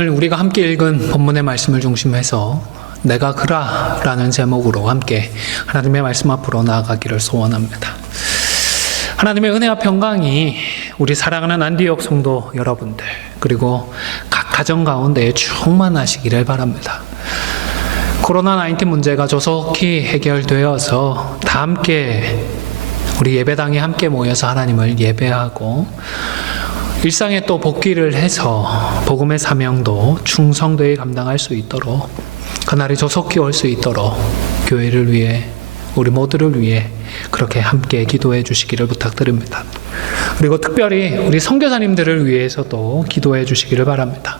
오늘 우리가 함께 읽은 본문의 말씀을 중심해서 내가 그라 라는 제목으로 함께 하나님의 말씀 앞으로 나아가기를 소원합니다. 하나님의 은혜와 평강이 우리 사랑하는 안디옥 성도 여러분들 그리고 각 가정 가운데 충만하시기를 바랍니다. 코로나19 문제가 조속히 해결되어서 다 함께 우리 예배당에 함께 모여서 하나님을 예배하고 일상에 또 복귀를 해서 복음의 사명도 충성되게 감당할 수 있도록 그날이 조속히 올 수 있도록 교회를 위해 우리 모두를 위해 그렇게 함께 기도해 주시기를 부탁드립니다. 그리고 특별히 우리 선교사님들을 위해서도 기도해 주시기를 바랍니다.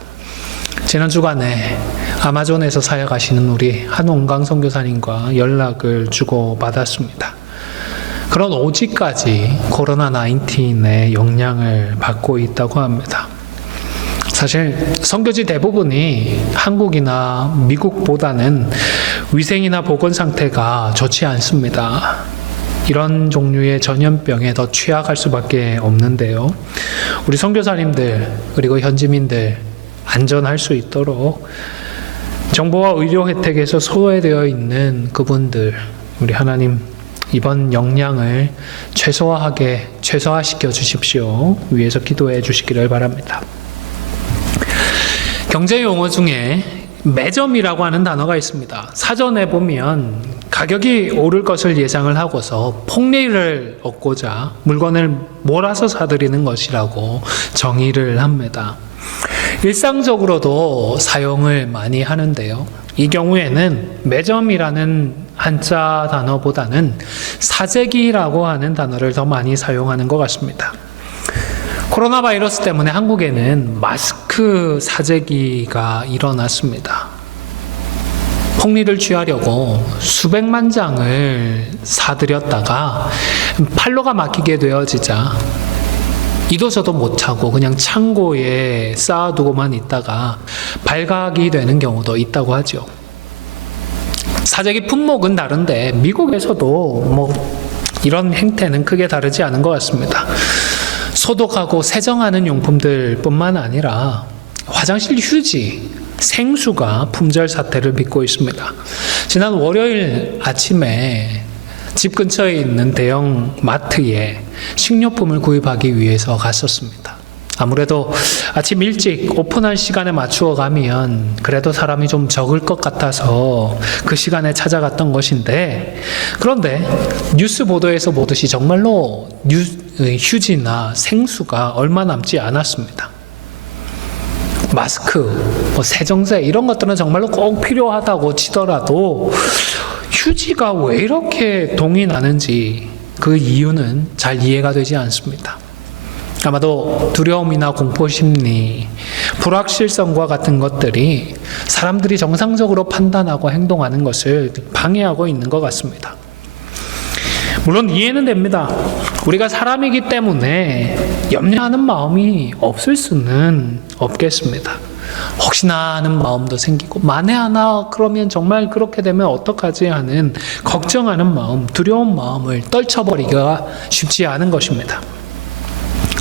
지난 주간에 아마존에서 사역하시는 우리 한홍강 선교사님과 연락을 주고 받았습니다. 그런 오지까지 코로나 19의 영향을 받고 있다고 합니다. 사실 선교지 대부분이 한국이나 미국보다는 위생이나 보건 상태가 좋지 않습니다. 이런 종류의 전염병에 더 취약할 수밖에 없는데요. 우리 선교사님들 그리고 현지민들 안전할 수 있도록 정보와 의료 혜택에서 소외되어 있는 그분들 우리 하나님 이번 역량을 최소화하게 최소화시켜 주십시오. 위에서 기도해 주시기를 바랍니다. 경제 용어 중에 매점이라고 하는 단어가 있습니다. 사전에 보면 가격이 오를 것을 예상을 하고서 폭리를 얻고자 물건을 몰아서 사들이는 것이라고 정의를 합니다. 일상적으로도 사용을 많이 하는데요. 이 경우에는 매점이라는 한자 단어보다는 사재기라고 하는 단어를 더 많이 사용하는 것 같습니다. 코로나 바이러스 때문에 한국에는 마스크 사재기가 일어났습니다. 폭리를 취하려고 수백만 장을 사들였다가 팔로가 막히게 되어지자 이도 저도 못하고 그냥 창고에 쌓아두고만 있다가 발각이 되는 경우도 있다고 하죠. 사재기 품목은 다른데 미국에서도 뭐 이런 행태는 크게 다르지 않은 것 같습니다. 소독하고 세정하는 용품들뿐만 아니라 화장실 휴지, 생수가 품절 사태를 빚고 있습니다. 지난 월요일 아침에 집 근처에 있는 대형 마트에 식료품을 구입하기 위해서 갔었습니다. 아무래도 아침 일찍 오픈할 시간에 맞추어 가면 그래도 사람이 좀 적을 것 같아서 그 시간에 찾아갔던 것인데 그런데 뉴스 보도에서 보듯이 정말로 뉴, 휴지나 생수가 얼마 남지 않았습니다. 마스크, 뭐 세정제 이런 것들은 정말로 꼭 필요하다고 치더라도 휴지가 왜 이렇게 동이 나는지 그 이유는 잘 이해가 되지 않습니다. 아마도 두려움이나 공포 심리, 불확실성과 같은 것들이 사람들이 정상적으로 판단하고 행동하는 것을 방해하고 있는 것 같습니다. 물론 이해는 됩니다. 우리가 사람이기 때문에 염려하는 마음이 없을 수는 없겠습니다. 혹시나 하는 마음도 생기고 만에 하나 그러면 정말 그렇게 되면 어떡하지 하는 걱정하는 마음, 두려운 마음을 떨쳐버리기가 쉽지 않은 것입니다.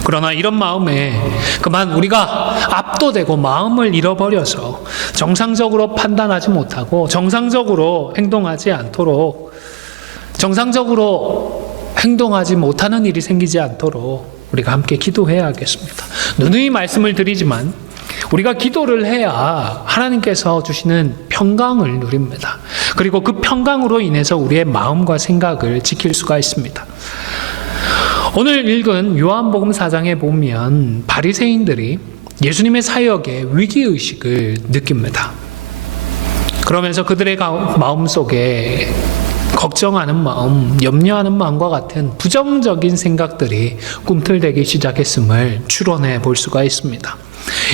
그러나 이런 마음에 그만 우리가 압도되고 마음을 잃어버려서 정상적으로 판단하지 못하고 정상적으로 행동하지 않도록 정상적으로 행동하지 못하는 일이 생기지 않도록 우리가 함께 기도해야겠습니다. 누누이 말씀을 드리지만 우리가 기도를 해야 하나님께서 주시는 평강을 누립니다. 그리고 그 평강으로 인해서 우리의 마음과 생각을 지킬 수가 있습니다. 오늘 읽은 요한복음 4장에 보면 바리새인들이 예수님의 사역에 위기 의식을 느낍니다. 그러면서 그들의 마음 속에 걱정하는 마음, 염려하는 마음과 같은 부정적인 생각들이 꿈틀대기 시작했음을 추론해 볼 수가 있습니다.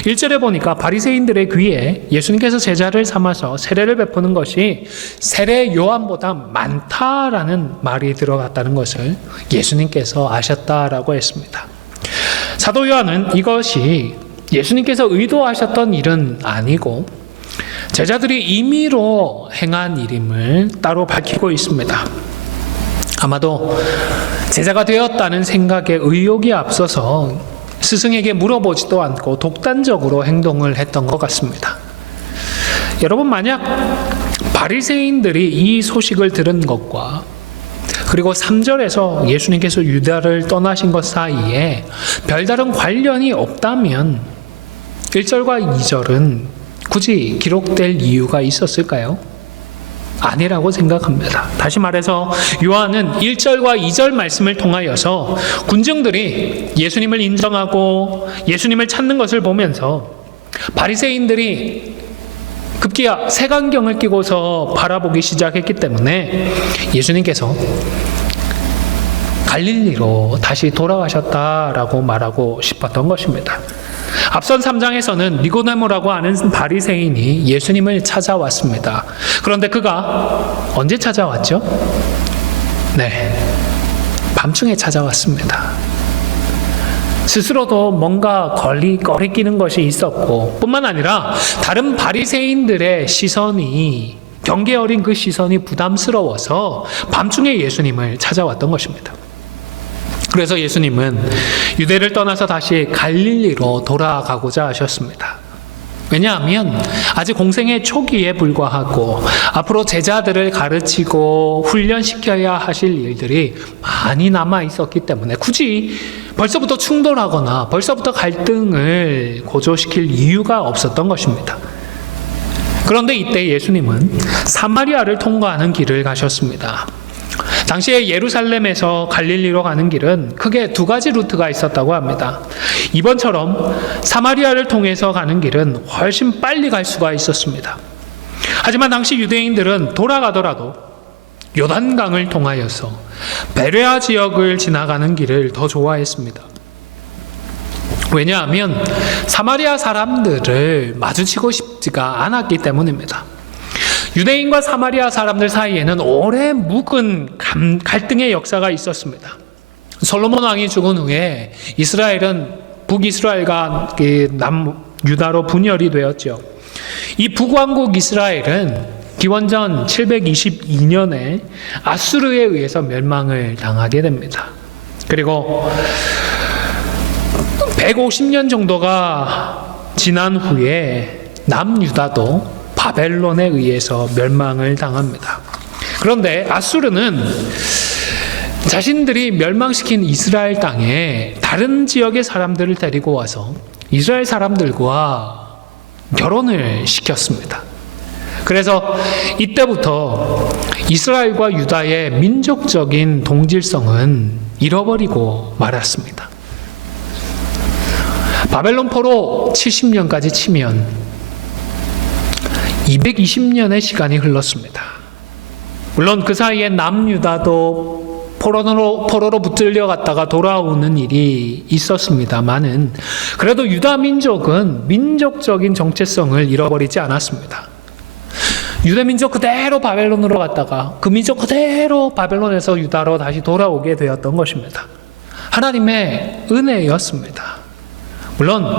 1절에 보니까 바리새인들의 귀에 예수님께서 제자를 삼아서 세례를 베푸는 것이 세례 요한보다 많다라는 말이 들어갔다는 것을 예수님께서 아셨다라고 했습니다. 사도 요한은 이것이 예수님께서 의도하셨던 일은 아니고 제자들이 임의로 행한 일임을 따로 밝히고 있습니다. 아마도 제자가 되었다는 생각에 의욕이 앞서서 스승에게 물어보지도 않고 독단적으로 행동을 했던 것 같습니다. 여러분 만약 바리새인들이 이 소식을 들은 것과 그리고 3절에서 예수님께서 유다를 떠나신 것 사이에 별다른 관련이 없다면 1절과 2절은 굳이 기록될 이유가 있었을까요? 아니라고 생각합니다. 다시 말해서 요한은 1절과 2절 말씀을 통하여서 군중들이 예수님을 인정하고 예수님을 찾는 것을 보면서 바리새인들이 급기야 색안경을 끼고서 바라보기 시작했기 때문에 예수님께서 갈릴리로 다시 돌아가셨다라고 말하고 싶었던 것입니다. 앞선 3장에서는 니고데모라고 하는 바리새인이 예수님을 찾아왔습니다. 그런데 그가 언제 찾아왔죠? 네. 밤중에 찾아왔습니다. 스스로도 뭔가 걸리 꺼리끼는 것이 있었고 뿐만 아니라 다른 바리새인들의 시선이 경계 어린 그 시선이 부담스러워서 밤중에 예수님을 찾아왔던 것입니다. 그래서 예수님은 유대를 떠나서 다시 갈릴리로 돌아가고자 하셨습니다. 왜냐하면 아직 공생의 초기에 불과하고 앞으로 제자들을 가르치고 훈련시켜야 하실 일들이 많이 남아 있었기 때문에 굳이 벌써부터 충돌하거나 벌써부터 갈등을 고조시킬 이유가 없었던 것입니다. 그런데 이때 예수님은 사마리아를 통과하는 길을 가셨습니다. 당시에 예루살렘에서 갈릴리로 가는 길은 크게 두 가지 루트가 있었다고 합니다. 이번처럼 사마리아를 통해서 가는 길은 훨씬 빨리 갈 수가 있었습니다. 하지만 당시 유대인들은 돌아가더라도 요단강을 통하여서 베레아 지역을 지나가는 길을 더 좋아했습니다. 왜냐하면 사마리아 사람들을 마주치고 싶지가 않았기 때문입니다. 유대인과 사마리아 사람들 사이에는 오래 묵은 감, 갈등의 역사가 있었습니다. 솔로몬 왕이 죽은 후에 이스라엘은 북이스라엘과 그남 유다로 분열이 되었죠. 이 북왕국 이스라엘은 기원전 722년에 아수르에 의해서 멸망을 당하게 됩니다. 그리고 150년 정도가 지난 후에 남유다도 바벨론에 의해서 멸망을 당합니다. 그런데 아수르는 자신들이 멸망시킨 이스라엘 땅에 다른 지역의 사람들을 데리고 와서 이스라엘 사람들과 결혼을 시켰습니다. 그래서 이때부터 이스라엘과 유다의 민족적인 동질성은 잃어버리고 말았습니다. 바벨론 포로 70년까지 치면 220년의 시간이 흘렀습니다. 물론 그 사이에 남유다도 포로로, 포로로 붙들려 갔다가 돌아오는 일이 있었습니다만은 그래도 유다 민족은 민족적인 정체성을 잃어버리지 않았습니다. 유대 민족 그대로 바벨론으로 갔다가 그 민족 그대로 바벨론에서 유다로 다시 돌아오게 되었던 것입니다. 하나님의 은혜였습니다. 물론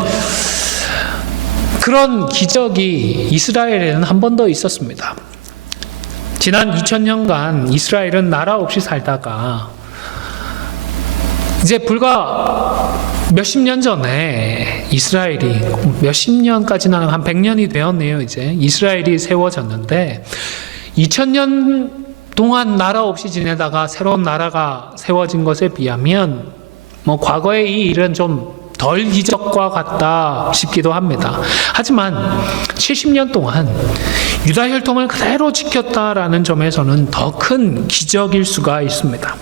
그런 기적이 이스라엘에는 한 번 더 있었습니다. 지난 2000년간 이스라엘은 나라 없이 살다가 이제 불과 몇십 년 전에 이스라엘이 몇십 년까지는 한 100년이 되었네요, 이제. 이스라엘이 세워졌는데 2000년 동안 나라 없이 지내다가 새로운 나라가 세워진 것에 비하면 뭐 과거의 이 일은 좀 덜 기적과 같다 싶기도 합니다. 하지만 70년 동안 유다 혈통을 그대로 지켰다라는 점에서는 더 큰 기적일 수가 있습니다.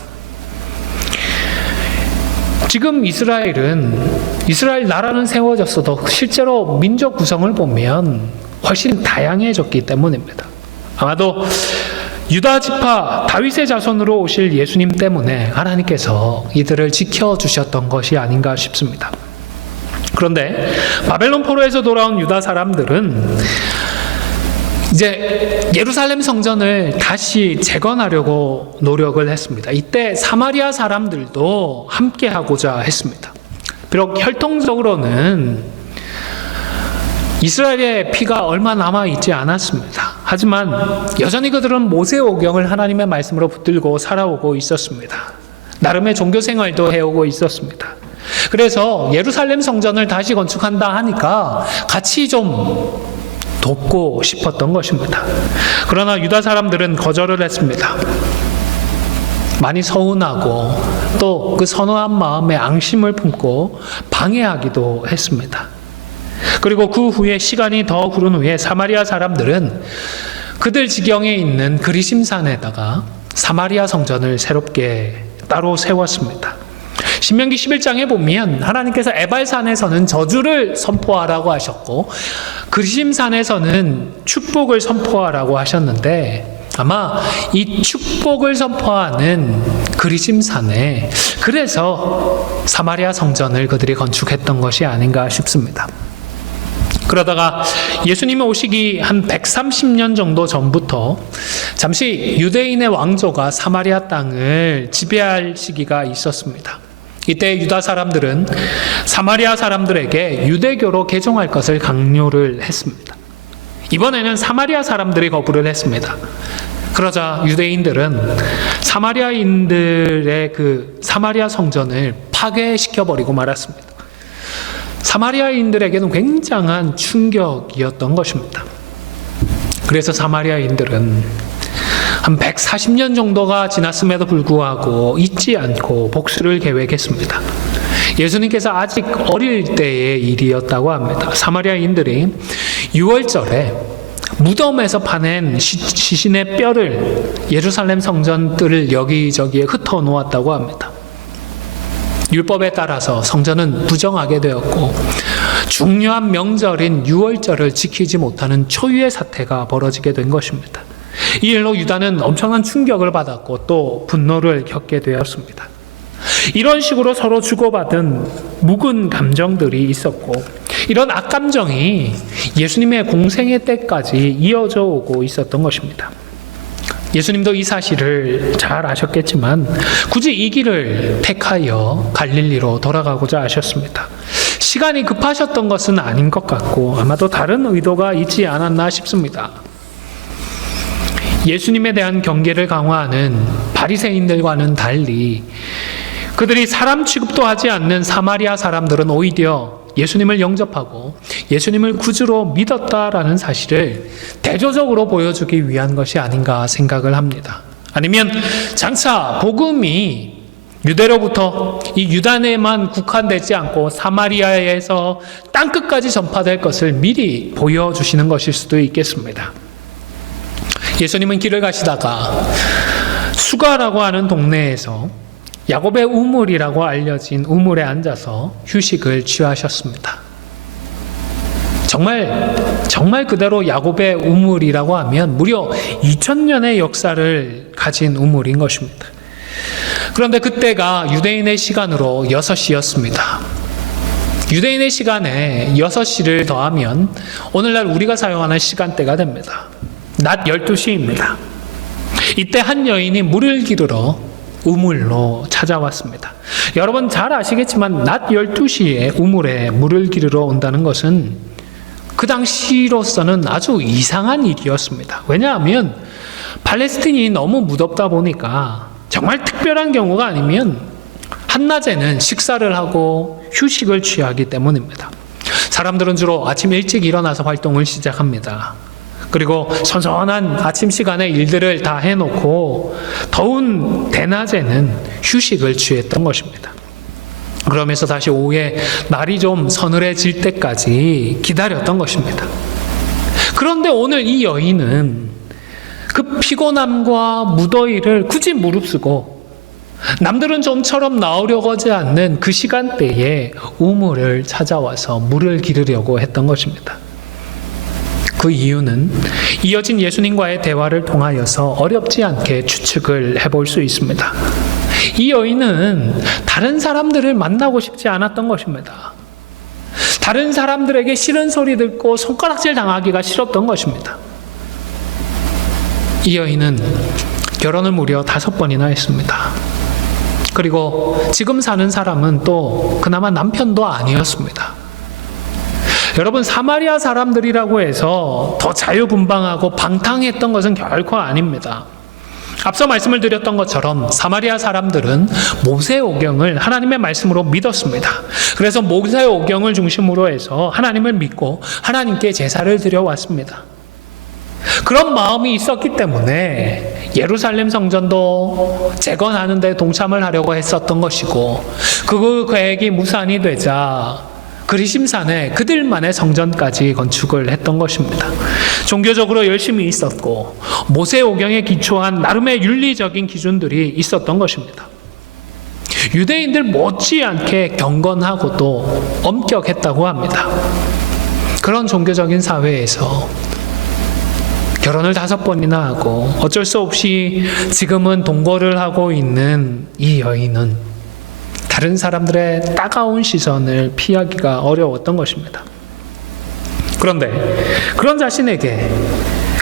지금 이스라엘은 이스라엘 나라는 세워졌어도 실제로 민족 구성을 보면 훨씬 다양해졌기 때문입니다. 아마도 유다 지파 다윗의 자손으로 오실 예수님 때문에 하나님께서 이들을 지켜 주셨던 것이 아닌가 싶습니다. 그런데 바벨론 포로에서 돌아온 유다 사람들은 이제 예루살렘 성전을 다시 재건하려고 노력을 했습니다. 이때 사마리아 사람들도 함께 하고자 했습니다. 비록 혈통적으로는 이스라엘의 피가 얼마 남아 있지 않았습니다. 하지만 여전히 그들은 모세오경을 하나님의 말씀으로 붙들고 살아오고 있었습니다. 나름의 종교 생활도 해오고 있었습니다. 그래서 예루살렘 성전을 다시 건축한다 하니까 같이 좀 돕고 싶었던 것입니다. 그러나 유다 사람들은 거절을 했습니다. 많이 서운하고 또 그 선호한 마음에 앙심을 품고 방해하기도 했습니다. 그리고 그 후에 시간이 더 흐른 후에 사마리아 사람들은 그들 지경에 있는 그리심산에다가 사마리아 성전을 새롭게 따로 세웠습니다. 신명기 11장에 보면 하나님께서 에발산에서는 저주를 선포하라고 하셨고 그리심산에서는 축복을 선포하라고 하셨는데 아마 이 축복을 선포하는 그리심산에 그래서 사마리아 성전을 그들이 건축했던 것이 아닌가 싶습니다. 그러다가 예수님이 오시기 한 130년 정도 전부터 잠시 유대인의 왕조가 사마리아 땅을 지배할 시기가 있었습니다. 이때 유다 사람들은 사마리아 사람들에게 유대교로 개종할 것을 강요를 했습니다. 이번에는 사마리아 사람들이 거부를 했습니다. 그러자 유대인들은 사마리아인들의 그 사마리아 성전을 파괴시켜 버리고 말았습니다. 사마리아인들에게는 굉장한 충격이었던 것입니다. 그래서 사마리아인들은 한 140년 정도가 지났음에도 불구하고 잊지 않고 복수를 계획했습니다. 예수님께서 아직 어릴 때의 일이었다고 합니다. 사마리아인들이 6월절에 무덤에서 파낸 시, 시신의 뼈를 예루살렘 성전들을 여기저기에 흩어 놓았다고 합니다. 율법에 따라서 성전은 부정하게 되었고 중요한 명절인 6월절을 지키지 못하는 초유의 사태가 벌어지게 된 것입니다. 이 일로 유다는 엄청난 충격을 받았고 또 분노를 겪게 되었습니다. 이런 식으로 서로 주고받은 묵은 감정들이 있었고 이런 악감정이 예수님의 공생의 때까지 이어져 오고 있었던 것입니다. 예수님도 이 사실을 잘 아셨겠지만 굳이 이 길을 택하여 갈릴리로 돌아가고자 하셨습니다. 시간이 급하셨던 것은 아닌 것 같고 아마도 다른 의도가 있지 않았나 싶습니다. 예수님에 대한 경계를 강화하는 바리새인들과는 달리 그들이 사람 취급도 하지 않는 사마리아 사람들은 오히려 예수님을 영접하고 예수님을 구주로 믿었다라는 사실을 대조적으로 보여주기 위한 것이 아닌가 생각을 합니다. 아니면 장차 복음이 유대로부터 이 유단에만 국한되지 않고 사마리아에서 땅 끝까지 전파될 것을 미리 보여주시는 것일 수도 있겠습니다. 예수님은 길을 가시다가 수가라고 하는 동네에서 야곱의 우물이라고 알려진 우물에 앉아서 휴식을 취하셨습니다. 정말 정말 그대로 야곱의 우물이라고 하면 무려 2000년의 역사를 가진 우물인 것입니다. 그런데 그때가 유대인의 시간으로 6시였습니다. 유대인의 시간에 6시를 더하면 오늘날 우리가 사용하는 시간대가 됩니다. 낮 12시입니다. 이때 한 여인이 물을 기르러 우물로 찾아왔습니다. 여러분 잘 아시겠지만 낮 12시에 우물에 물을 기르러 온다는 것은 그 당시로서는 아주 이상한 일이었습니다. 왜냐하면 팔레스틴이 너무 무덥다 보니까 정말 특별한 경우가 아니면 한낮에는 식사를 하고 휴식을 취하기 때문입니다. 사람들은 주로 아침 일찍 일어나서 활동을 시작합니다. 그리고 선선한 아침 시간에 일들을 다 해놓고 더운 대낮에는 휴식을 취했던 것입니다. 그러면서 다시 오후에 날이 좀 서늘해질 때까지 기다렸던 것입니다. 그런데 오늘 이 여인은 그 피곤함과 무더위를 굳이 무릅쓰고 남들은 좀처럼 나오려고 하지 않는 그 시간대에 우물을 찾아와서 물을 기르려고 했던 것입니다. 그 이유는 이어진 예수님과의 대화를 통하여서 어렵지 않게 추측을 해볼 수 있습니다. 이 여인은 다른 사람들을 만나고 싶지 않았던 것입니다. 다른 사람들에게 싫은 소리 듣고 손가락질 당하기가 싫었던 것입니다. 이 여인은 결혼을 무려 다섯 번이나 했습니다. 그리고 지금 사는 사람은 또 그나마 남편도 아니었습니다. 여러분 사마리아 사람들이라고 해서 더 자유분방하고 방탕했던 것은 결코 아닙니다. 앞서 말씀을 드렸던 것처럼 사마리아 사람들은 모세 오경을 하나님의 말씀으로 믿었습니다. 그래서 모세 오경을 중심으로 해서 하나님을 믿고 하나님께 제사를 드려왔습니다. 그런 마음이 있었기 때문에 예루살렘 성전도 재건하는 데 동참을 하려고 했었던 것이고 그 계획이 무산이 되자 그리심산에 그들만의 성전까지 건축을 했던 것입니다. 종교적으로 열심히 있었고 모세 오경에 기초한 나름의 윤리적인 기준들이 있었던 것입니다. 유대인들 못지않게 경건하고도 엄격했다고 합니다. 그런 종교적인 사회에서 결혼을 다섯 번이나 하고 어쩔 수 없이 지금은 동거를 하고 있는 이 여인은 다른 사람들의 따가운 시선을 피하기가 어려웠던 것입니다. 그런데 그런 자신에게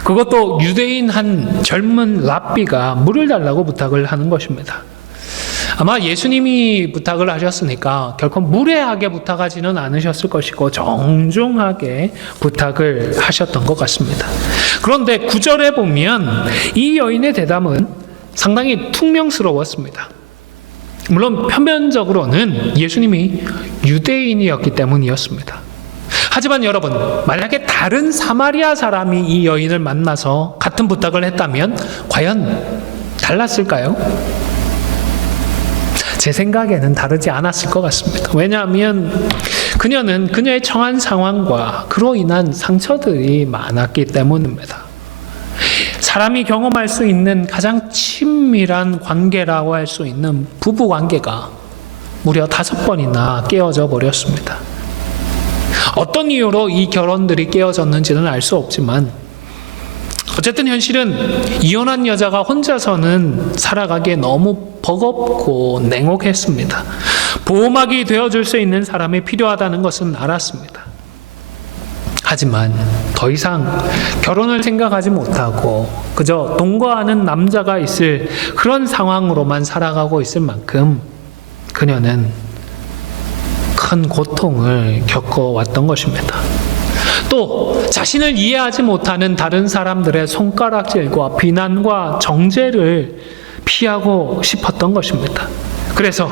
그것도 유대인 한 젊은 랍비가 물을 달라고 부탁을 하는 것입니다. 아마 예수님이 부탁을 하셨으니까 결코 무례하게 부탁하지는 않으셨을 것이고 정중하게 부탁을 하셨던 것 같습니다. 그런데 구절에 보면 이 여인의 대답은 상당히 퉁명스러웠습니다. 물론 표면적으로는 예수님이 유대인이었기 때문이었습니다. 하지만 여러분, 만약에 다른 사마리아 사람이 이 여인을 만나서 같은 부탁을 했다면 과연 달랐을까요? 제 생각에는 다르지 않았을 것 같습니다. 왜냐하면 그녀는 그녀의 처한 상황과 그로 인한 상처들이 많았기 때문입니다. 사람이 경험할 수 있는 가장 친밀한 관계라고 할 수 있는 부부 관계가 무려 다섯 번이나 깨어져 버렸습니다. 어떤 이유로 이 결혼들이 깨어졌는지는 알 수 없지만 어쨌든 현실은 이혼한 여자가 혼자서는 살아가기에 너무 버겁고 냉혹했습니다. 보호막이 되어줄 수 있는 사람이 필요하다는 것은 알았습니다. 하지만 더 이상 결혼을 생각하지 못하고 그저 동거하는 남자가 있을 그런 상황으로만 살아가고 있을 만큼 그녀는 큰 고통을 겪어왔던 것입니다. 또 자신을 이해하지 못하는 다른 사람들의 손가락질과 비난과 정죄를 피하고 싶었던 것입니다. 그래서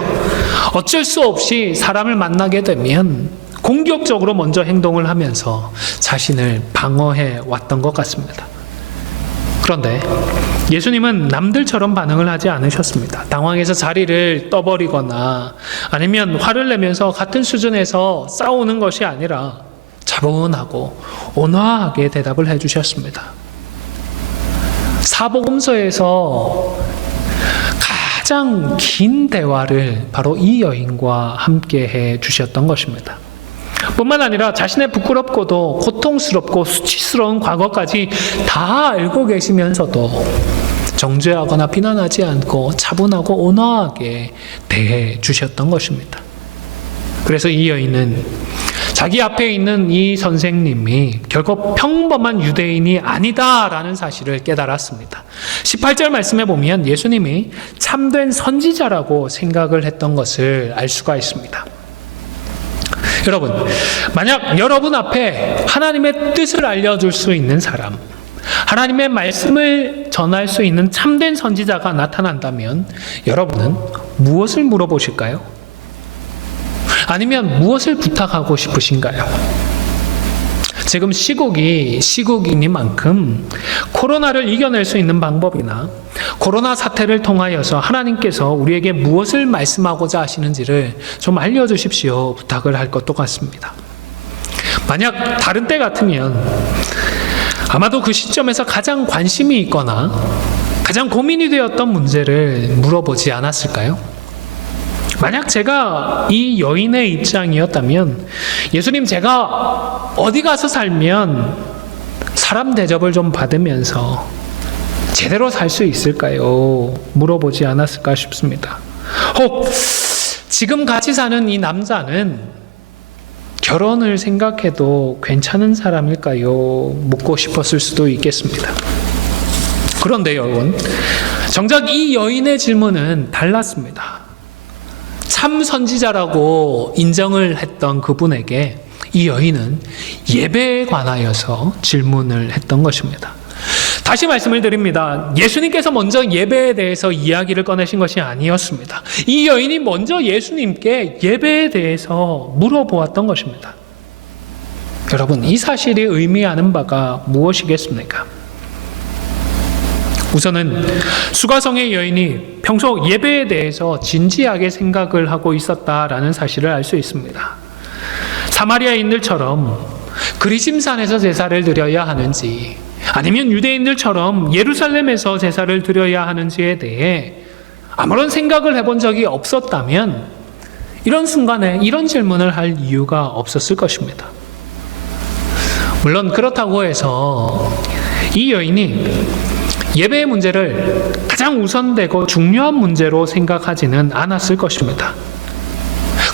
어쩔 수 없이 사람을 만나게 되면 공격적으로 먼저 행동을 하면서 자신을 방어해 왔던 것 같습니다. 그런데 예수님은 남들처럼 반응을 하지 않으셨습니다. 당황해서 자리를 떠버리거나 아니면 화를 내면서 같은 수준에서 싸우는 것이 아니라 차분하고 온화하게 대답을 해주셨습니다. 사복음서에서 가장 긴 대화를 바로 이 여인과 함께 해 주셨던 것입니다. 뿐만 아니라 자신의 부끄럽고도 고통스럽고 수치스러운 과거까지 다 알고 계시면서도 정죄하거나 비난하지 않고 차분하고 온화하게 대해 주셨던 것입니다. 그래서 이 여인은 자기 앞에 있는 이 선생님이 결코 평범한 유대인이 아니다라는 사실을 깨달았습니다. 18절 말씀에 보면 예수님이 참된 선지자라고 생각을 했던 것을 알 수가 있습니다. 여러분, 만약 여러분 앞에 하나님의 뜻을 알려줄 수 있는 사람, 하나님의 말씀을 전할 수 있는 참된 선지자가 나타난다면 여러분은 무엇을 물어보실까요? 아니면 무엇을 부탁하고 싶으신가요? 지금 시국이 시국이니만큼 코로나를 이겨낼 수 있는 방법이나 코로나 사태를 통하여서 하나님께서 우리에게 무엇을 말씀하고자 하시는지를 좀 알려주십시오 부탁을 할 것도 같습니다. 만약 다른 때 같으면 아마도 그 시점에서 가장 관심이 있거나 가장 고민이 되었던 문제를 물어보지 않았을까요? 만약 제가 이 여인의 입장이었다면 예수님 제가 어디 가서 살면 사람 대접을 좀 받으면서 제대로 살 수 있을까요? 물어보지 않았을까 싶습니다. 혹 지금 같이 사는 이 남자는 결혼을 생각해도 괜찮은 사람일까요? 묻고 싶었을 수도 있겠습니다. 그런데 여러분, 정작 이 여인의 질문은 달랐습니다. 참 선지자라고 인정을 했던 그분에게 이 여인은 예배에 관하여서 질문을 했던 것입니다. 다시 말씀을 드립니다. 예수님께서 먼저 예배에 대해서 이야기를 꺼내신 것이 아니었습니다. 이 여인이 먼저 예수님께 예배에 대해서 물어보았던 것입니다. 여러분, 이 사실이 의미하는 바가 무엇이겠습니까? 우선은 수가성의 여인이 평소 예배에 대해서 진지하게 생각을 하고 있었다라는 사실을 알 수 있습니다. 사마리아인들처럼 그리심산에서 제사를 드려야 하는지 아니면 유대인들처럼 예루살렘에서 제사를 드려야 하는지에 대해 아무런 생각을 해본 적이 없었다면 이런 순간에 이런 질문을 할 이유가 없었을 것입니다. 물론 그렇다고 해서 이 여인이 예배의 문제를 가장 우선되고 중요한 문제로 생각하지는 않았을 것입니다.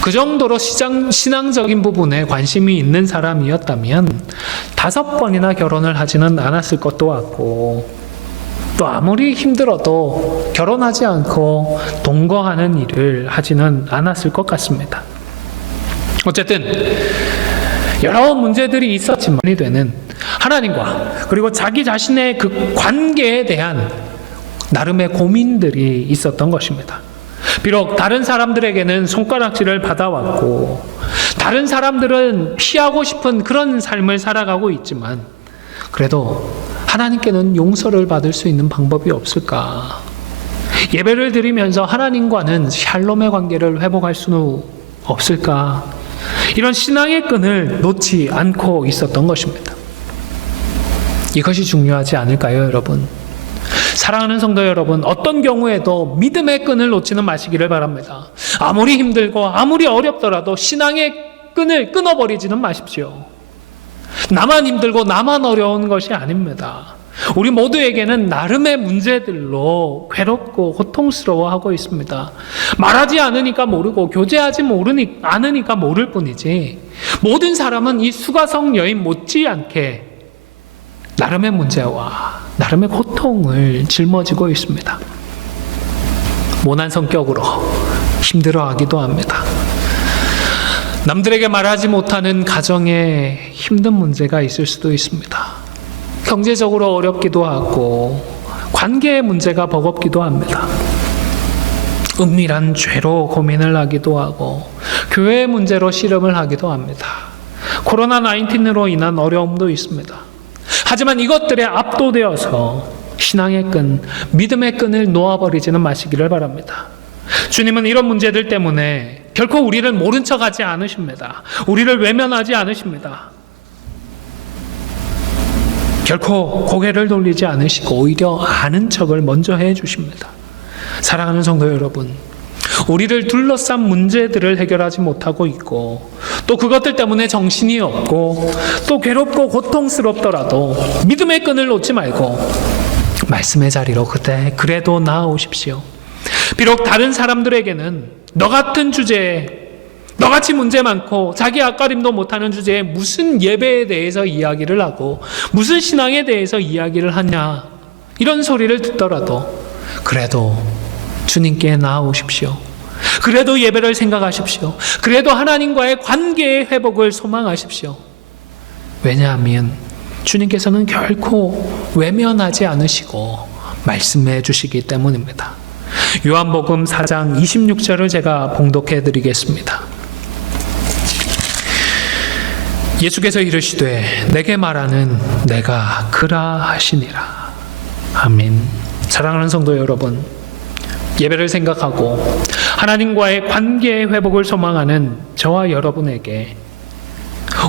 그 정도로 시장, 신앙적인 부분에 관심이 있는 사람이었다면 다섯 번이나 결혼을 하지는 않았을 것도 같고 또 아무리 힘들어도 결혼하지 않고 동거하는 일을 하지는 않았을 것 같습니다. 어쨌든 여러 문제들이 있었지만이 되는 하나님과 그리고 자기 자신의 그 관계에 대한 나름의 고민들이 있었던 것입니다. 비록 다른 사람들에게는 손가락질을 받아왔고 다른 사람들은 피하고 싶은 그런 삶을 살아가고 있지만 그래도 하나님께는 용서를 받을 수 있는 방법이 없을까? 예배를 드리면서 하나님과는 샬롬의 관계를 회복할 수는 없을까? 이런 신앙의 끈을 놓지 않고 있었던 것입니다. 이것이 중요하지 않을까요, 여러분? 사랑하는 성도 여러분, 어떤 경우에도 믿음의 끈을 놓지는 마시기를 바랍니다. 아무리 힘들고 아무리 어렵더라도 신앙의 끈을 끊어버리지는 마십시오. 나만 힘들고 나만 어려운 것이 아닙니다. 우리 모두에게는 나름의 문제들로 괴롭고 고통스러워하고 있습니다. 말하지 않으니까 모르고 교제하지 모르니, 않으니까 모를 뿐이지 모든 사람은 이 수가성 여인 못지않게 나름의 문제와 나름의 고통을 짊어지고 있습니다. 모난 성격으로 힘들어하기도 합니다. 남들에게 말하지 못하는 가정에 힘든 문제가 있을 수도 있습니다. 경제적으로 어렵기도 하고 관계의 문제가 버겁기도 합니다. 은밀한 죄로 고민을 하기도 하고 교회의 문제로 씨름을 하기도 합니다. 코로나 19으로 인한 어려움도 있습니다. 하지만 이것들에 압도되어서 신앙의 끈, 믿음의 끈을 놓아버리지는 마시기를 바랍니다. 주님은 이런 문제들 때문에 결코 우리를 모른 척 하지 않으십니다. 우리를 외면하지 않으십니다. 결코 고개를 돌리지 않으시고 오히려 아는 척을 먼저 해 주십니다. 사랑하는 성도 여러분, 우리를 둘러싼 문제들을 해결하지 못하고 있고 또 그것들 때문에 정신이 없고 또 괴롭고 고통스럽더라도 믿음의 끈을 놓지 말고 말씀의 자리로 그때 그래도 나아오십시오. 비록 다른 사람들에게는 너 같은 주제에 너같이 문제 많고 자기 앞가림도 못하는 주제에 무슨 예배에 대해서 이야기를 하고 무슨 신앙에 대해서 이야기를 하냐 이런 소리를 듣더라도 그래도 주님께 나아오십시오. 그래도 예배를 생각하십시오. 그래도 하나님과의 관계의 회복을 소망하십시오. 왜냐하면 주님께서는 결코 외면하지 않으시고 말씀해 주시기 때문입니다. 요한복음 4장 26절을 제가 봉독해 드리겠습니다. 예수께서 이르시되 내게 말하는 내가 그라 하시니라. 아멘. 사랑하는 성도 여러분, 예배를 생각하고 하나님과의 관계의 회복을 소망하는 저와 여러분에게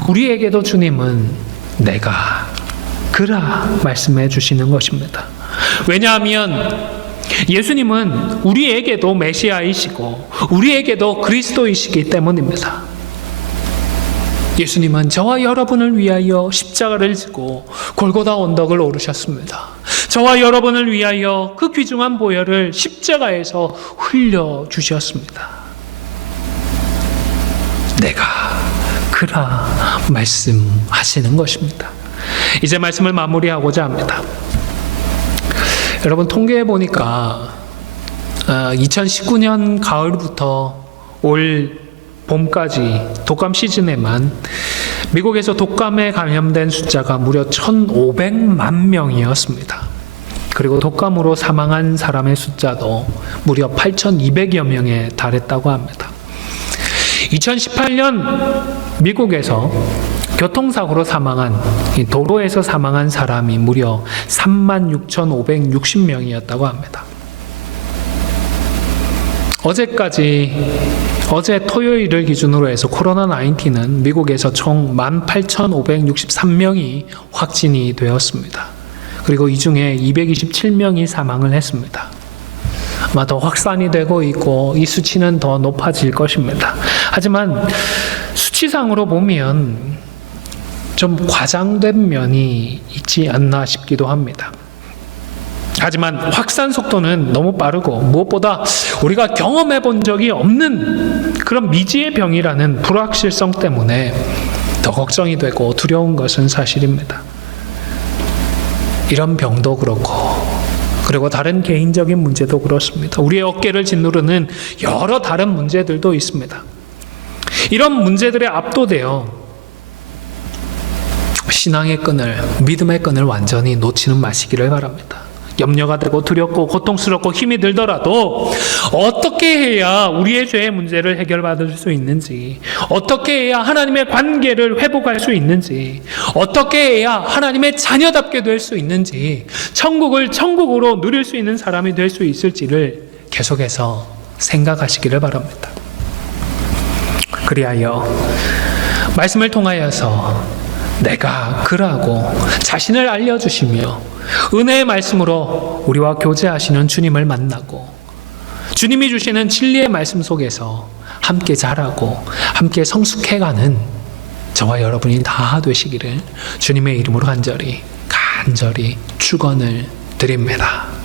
우리에게도 주님은 내가 그라 말씀해 주시는 것입니다. 왜냐하면 예수님은 우리에게도 메시아이시고 우리에게도 그리스도이시기 때문입니다. 예수님은 저와 여러분을 위하여 십자가를 지고 골고다 언덕을 오르셨습니다. 저와 여러분을 위하여 그 귀중한 보혈을 십자가에서 흘려 주셨습니다. 내가 그라 말씀하시는 것입니다. 이제 말씀을 마무리하고자 합니다. 여러분 통계해 보니까 2019년 가을부터 올 봄까지 독감 시즌에만 미국에서 독감에 감염된 숫자가 무려 1,500만 명이었습니다. 그리고 독감으로 사망한 사람의 숫자도 무려 8,200여 명에 달했다고 합니다. 2018년 미국에서 교통사고로 사망한 이 도로에서 사망한 사람이 무려 36,560명이었다고 합니다. 어제까지 어제 토요일을 기준으로 해서 코로나 19는 미국에서 총 18,563명이 확진이 되었습니다. 그리고 이 중에 227명이 사망을 했습니다. 아마 더 확산이 되고 있고 이 수치는 더 높아질 것입니다. 하지만 수치상으로 보면 좀 과장된 면이 있지 않나 싶기도 합니다. 하지만 확산 속도는 너무 빠르고 무엇보다 우리가 경험해 본 적이 없는 그런 미지의 병이라는 불확실성 때문에 더 걱정이 되고 두려운 것은 사실입니다. 이런 병도 그렇고 그리고 다른 개인적인 문제도 그렇습니다. 우리의 어깨를 짓누르는 여러 다른 문제들도 있습니다. 이런 문제들에 압도되어 신앙의 끈을, 믿음의 끈을 완전히 놓치는 마시기를 바랍니다. 염려가 되고 두렵고 고통스럽고 힘이 들더라도 어떻게 해야 우리의 죄의 문제를 해결받을 수 있는지, 어떻게 해야 하나님의 관계를 회복할 수 있는지, 어떻게 해야 하나님의 자녀답게 될 수 있는지, 천국을 천국으로 누릴 수 있는 사람이 될 수 있을지를 계속해서 생각하시기를 바랍니다. 그리하여 말씀을 통하여서 내가 그라고 자신을 알려주시며 은혜의 말씀으로 우리와 교제하시는 주님을 만나고 주님이 주시는 진리의 말씀 속에서 함께 자라고 함께 성숙해가는 저와 여러분이 다 되시기를 주님의 이름으로 간절히 간절히 축원을 드립니다.